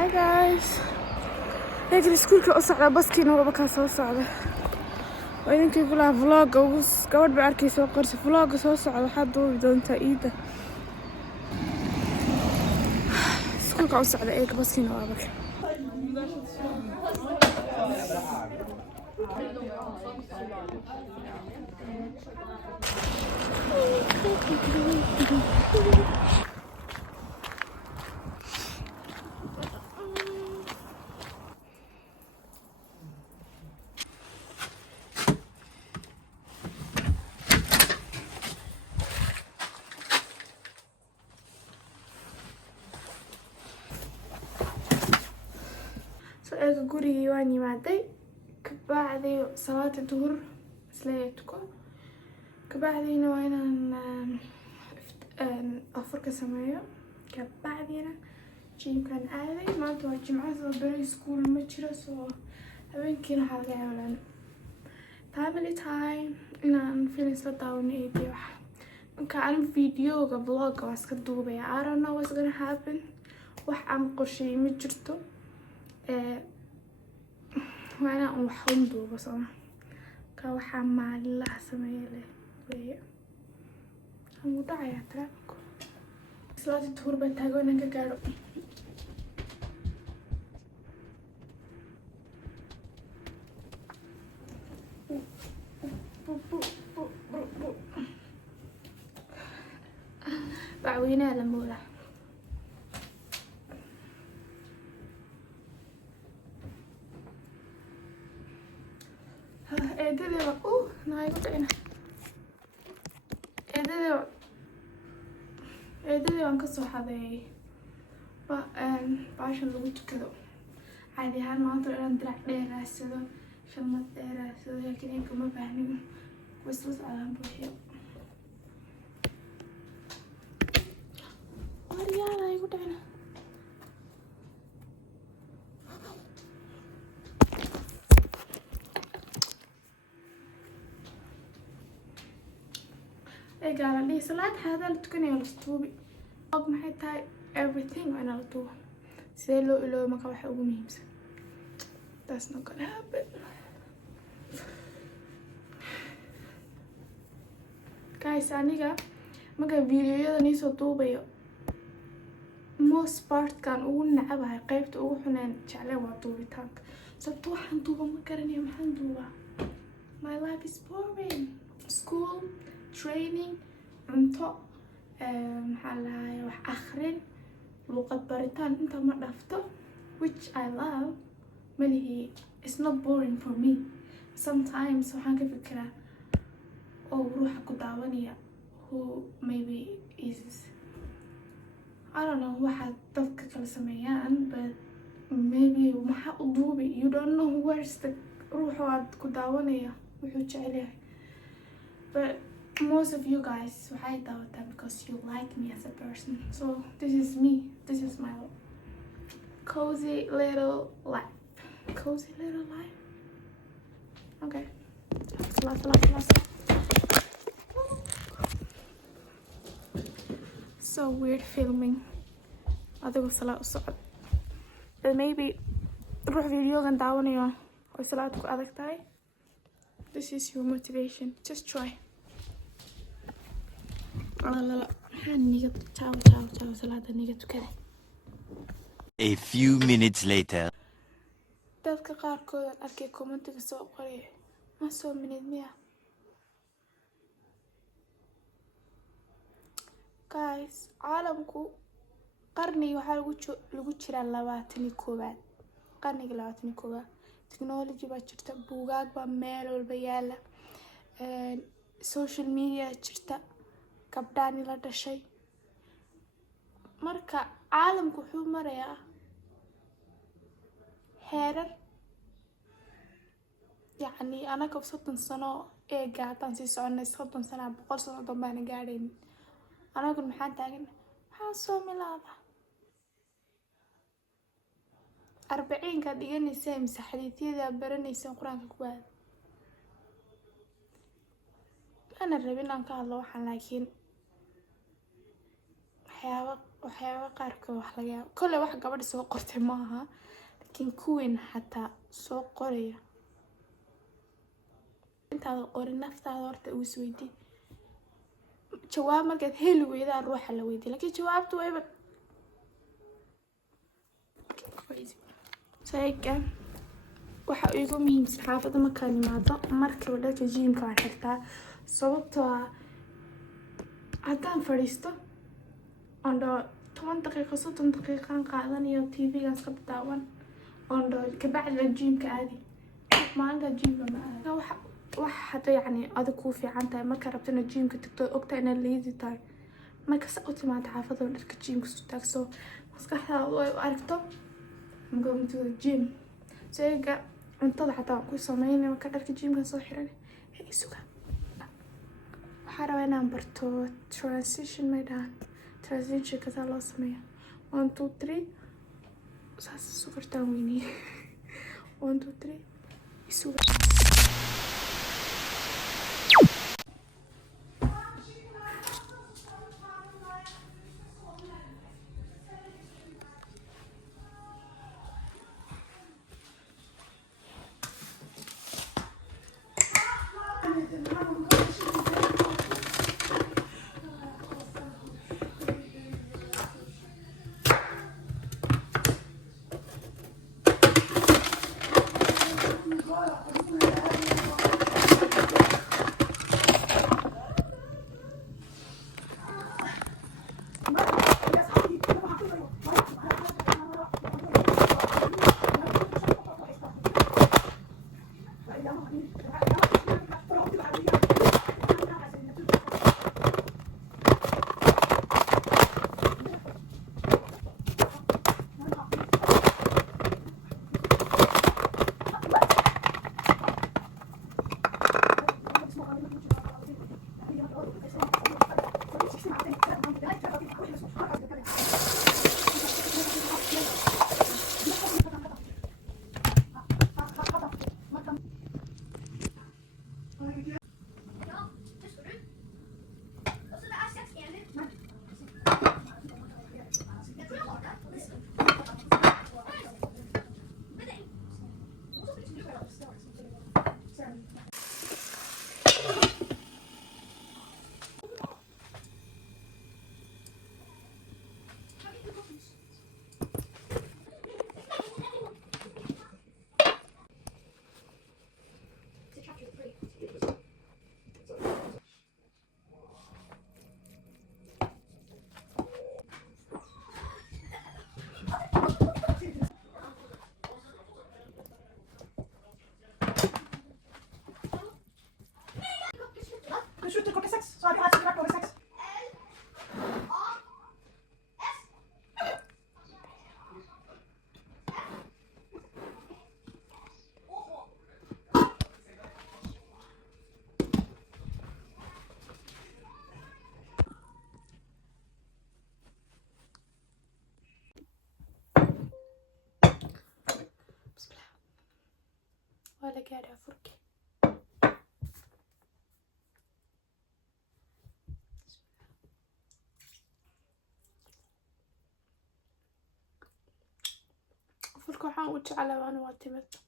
Hi guys. لكن iskuulka u socda baskiina waa ka soo socda. Waa idinkii vlog ugu gabadh ba arkayso qorsi vlog soo socda waxa duubi doonta iida. Iskuulka u socda ee baskiina waa bak. eega gurigii waan yimaaday kabacdi salaada duhur isleeytuko kabacdina waa inaan afurka sameeyo kabacdina jiimkan aaday maanta waa jimcaha soo bari school ma jiro soo habeenkiina waxaa laga yaabaa family time inaan films la daawano iyo wax marka aan videoga vlogga waa iska duubaya I don't know what's gonna happen wax aan qorsheeyay ma jirto وانا وحوم دوبا صراحة كوحا مع الله سمية له ويا هم دعية تراكو صلاة الظهر بتاعونا كقارو بعوينا لمولا eedadeba naayo dhicina eedadeba aan kasoo xaday baashan lagu tukado caadi ahaan maanta inaan dirac dheeraasado shalmad dheeraasado laakiin inka ma baahnin waswas alaan buuxiyo waryaada igu dhicina قال لي صلاة هذا لتكوني الاسطوبي أو محي تاي everything وأنا لطوبة سيلو إلو ما كان حقوق ميمس that's not gonna happen guys أنيقا ما كان فيديو يدا نيسو طوبة most part كان أقول نعبها قيبت أقول حنان شعلي وطوبي تانك سبتو حنطوبة ما كرني محنطوبة my life is boring school training cunto maxaa lahaye wax akhrin luqad baritaan inta ma dhafto which I love malihi it's not boring for me sometimes waxaan ka fikiraa oo ruuxa ku daawanaya who maybe is I don't know waxa dadka kala sameeyaan but maybe maxaa u duubi you don't know where's the ruuxa aad ku daawanaya wuxuu jecel yahay but most of you guys why doubt that because you like me as a person so this is me this is my cozy little life okay last so weird filming adigo salaad u socod but maybe ruux videogan daawanayo oo salaad ku adag tahay this is your motivation just try A few minutes later. dadka qaarkood aan arkay commentiga soo qoray ma soo minid miya guys caalamku qarniga waxaa lagu jiraa 21 qarniga 21 technology baa jirta buugaag baa meel walba yaala social media jirta gabdhaani la dhashay marka caalamku wuxuu marayaa heerar yacni anaga 30 sano ee gaatan sii soconay 30 sano 100 sano dambana gaadhayn anagu maxaan taagan waxaan soo milaada 40 ka dhiganaysa imsa xadiidyada baranaysa quraanka ku aad ana rabin aan ka hadlo waxaan laakiin waxyaabo waxyaaba qaarkood wax laga yaabo kolle wax gabadha soo qortay maaha laakiin kuwiin xataa soo qoraya intaada qorin naftaada horta uu isweydii jawaab markaad heli weydaa ruuxa la weydiiy laakiin jawaabtu wayba sayga waxa igu muhiimsan xaafadda markaan imaado markiiba dharka jiimka waan xirtaa sababtoo ah haddaan fadhiisto oondho 10 daqiiqo 30 daqiiqaan qaadanayo tv-gaan iska daawan oondho kabacdi jiimka aadi maalinta jiimka ma aadi wax hadda yacni adig kuu fiican tahay markaa rabto inaad jiimka tagto ogtahay inaad leedi tahay markas u timaado xaafadda dharka jiimka isu taagso maskaxdaadu ay u aragto I'm going to the gym sayga cuntada xataa waan ku sameynay marka dharka jiimka soo xiran isuga waxaa rabaa inaan barto transition maydhaan transition kasaa loo sameeya 1 2 3 saas sugartaan weyniye 1 2 3 isuga Slutt klokka 6, så har vi her sikkert vært over 6. ولا قاعدة أفرك أفرك وحان وجعله وأنا واتمت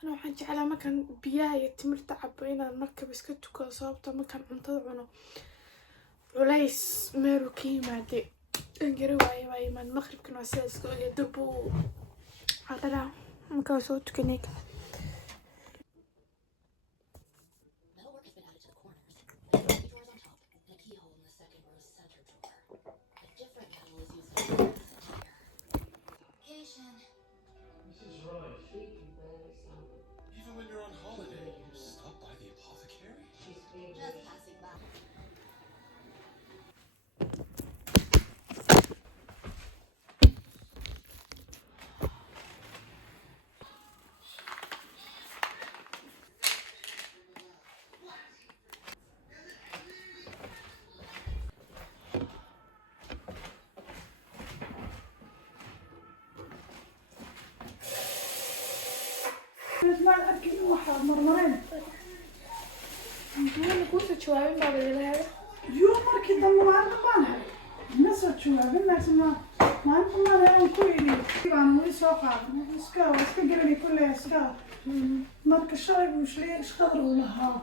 أنا waxaan jeclaa markaan biyaha iyo timirta cabo inaan markaba iska tukado sababtoo markaan cuntada cuno culays meelu ka yimaade angara waaye waa imaan maqribkana waa sidaas iska oge durbu cadalaa markaa soo tukanay Even when you're on holiday, you stop by the apothecary? Just passing by. ما أكيد واحد مرمرين أنا كنت جوابين بعد هذا يوم مركي دم ما عندنا مانها الناس تشوف الناس ما عندهم مانها كويلي طبعا ويسوقها اسكا قبلي كلها اسكا مرك الشرب وش ليه ايش قدروا لها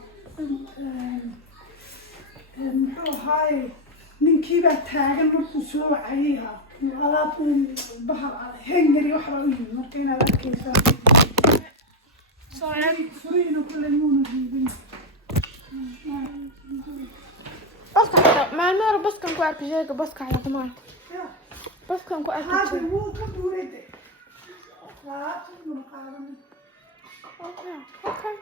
محو هاي من كيبا تاغن مركو سو عليها alaab bahar hengari wax raawin marka inaad arkaysaa furiino kule muuna diibin baska maalmo hore baskan ku arkay sheega baska xayaa kuma arko baskan ku arkay haabi wuu ka duulade waa tunu qaadan okay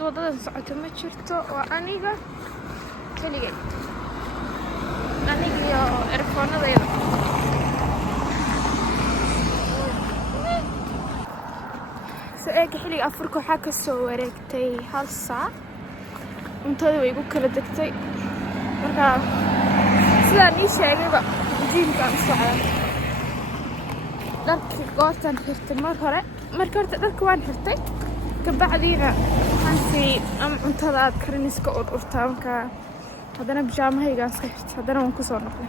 wadada socoto ma jirto waa aniga keligay aniga iyo earphone-adayda soo eega xilliga afurka waxaa ka soo wareegtay 1 saac cuntada way igu kala degtay marka sidaan ii sheegayba jiimkaan u socdaa dharkii goortaan xirtay marka horta dharka waan xirtay kabacdiina waxaan sii cuntada aad karinayska urtaa marka haddana bijaamahaygaan iska xirtay haddana waan kusoo noqday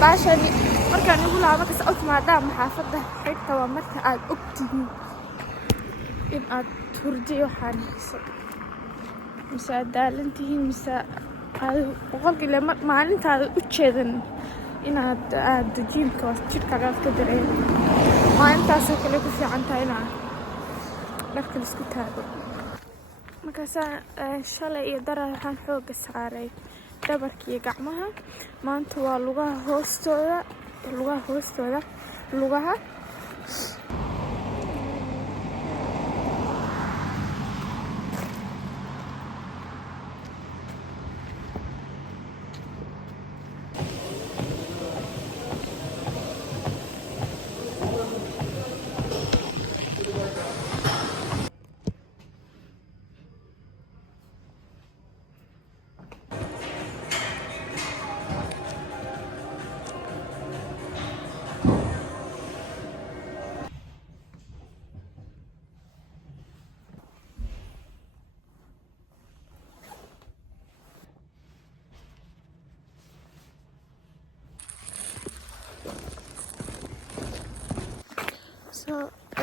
baashani markaan igu laaba kas u timaadaan maxaafadda xigta waa marka aad og tihiin in aad hurdi waxaan hayso mise aad daalan tihiin mise aad boqolkiiba maalintaada u jeedan inaad aad jiimka jirkaaga ka dareemo maalintaasoo kale ku fiican tahay inaad dharka la isku taago markaasaa shalay iyo darar waxaan xooga saaray dhabarka iyo gacmaha maanta waa lugaha hoostooda lugaha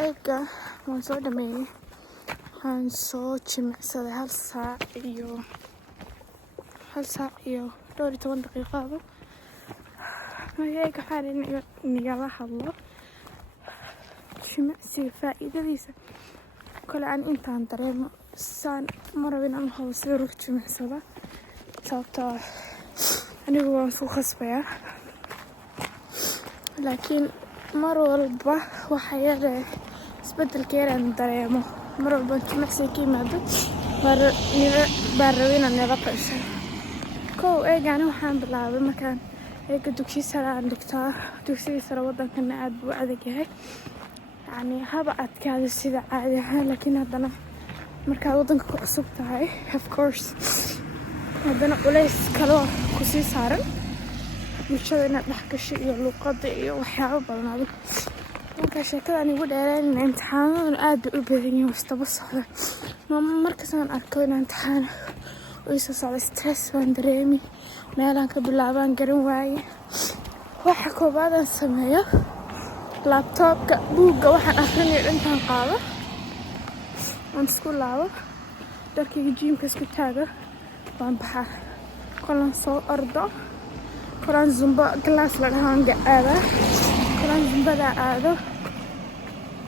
eega waan soo dhameeyay waxaan soo jimicsaday 1 saac iyo 12 daqiiqado eega waxaan nigala hadlo jimicsiga faa'iidadiisa kale aan intaan dareemo saan marabin aan hawo sida ruux jimicsada sababtoo anigu waan isku khasbayaa laakiin mar walba waxa yare isbedelkeedaan dareemo mar walba jimicsiga ka yimaado baan rabay inaan nala qaybsado kow eegani waxaan bilaabay markaan eega dugsiga sare aan dhigtaa dugsiga sare wadankana aad buu adag yahay yacni haba adkaado sida caadi ahaan laakiin haddana markaad wadanka ku cusub tahay of course haddana culays kaloo kusii saaran bulshada inaad dhex gasho iyo luuqada iyo waxyaabo badan adag markaa sheekadaan igu dheeraynayna imtixaanaduna aad bay u badan yihiin wastaba socda markasaan arko in imtixaan iisoo socda stress baan dareemi meelaan ka bilaabaan garan waaye waxa koobaadaan sameeyo laabtoobka buugga waxaan akhrinayo intaan qaado aan isku laabo dharkayga jiimka isku taago waan baxaa kolan soo ordo kolan zumba galaas la dhahaan aada kolan zumbada aado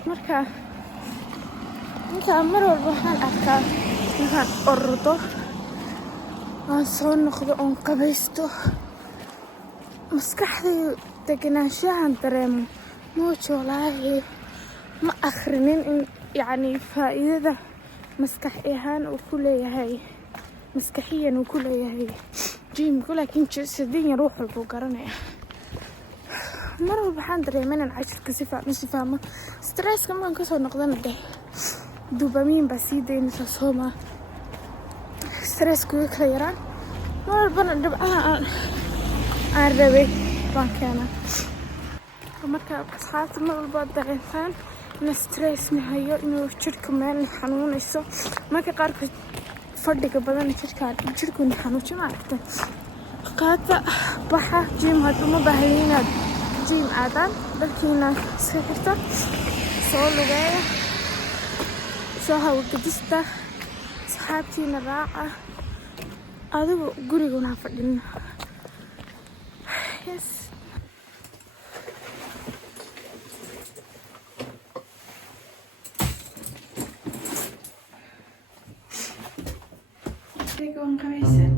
markaa mar walba waxaan arkaa markaan ordo aan soo noqdo oon qabaysto maskaxdayda deganaanshahan dareemo moojo walaahi ma akhrinin in yacni faa'iidada maskax ahaan uu ku leeyahay maskaxiyan uu ku leeyahay jiimku laakiin sidin yar wax walbuu garanaya mar walba waxaan dareemaa inaan cashirka si fiican u fahmo stresska markaan kasoo noqdana dheh dopamine baa sii daynaysa sooma stressku way kala yaraan mar walbana dhibcaha aan rabay baan keenaa marka asxaabta mar walba dareentaan in stress hayo inuu jirka meel xanuunayso marka qaarkood fadhiga badan jirkuna xanuuji ma aragtay qaata baxa jiim hadda uma baahnin inaad jiim aadaan dharkiina iska xirta soo lugeeya soo hawlgadista asxaabtiina raaca adigu guriguna ha fadhina yes Take on, Carissa.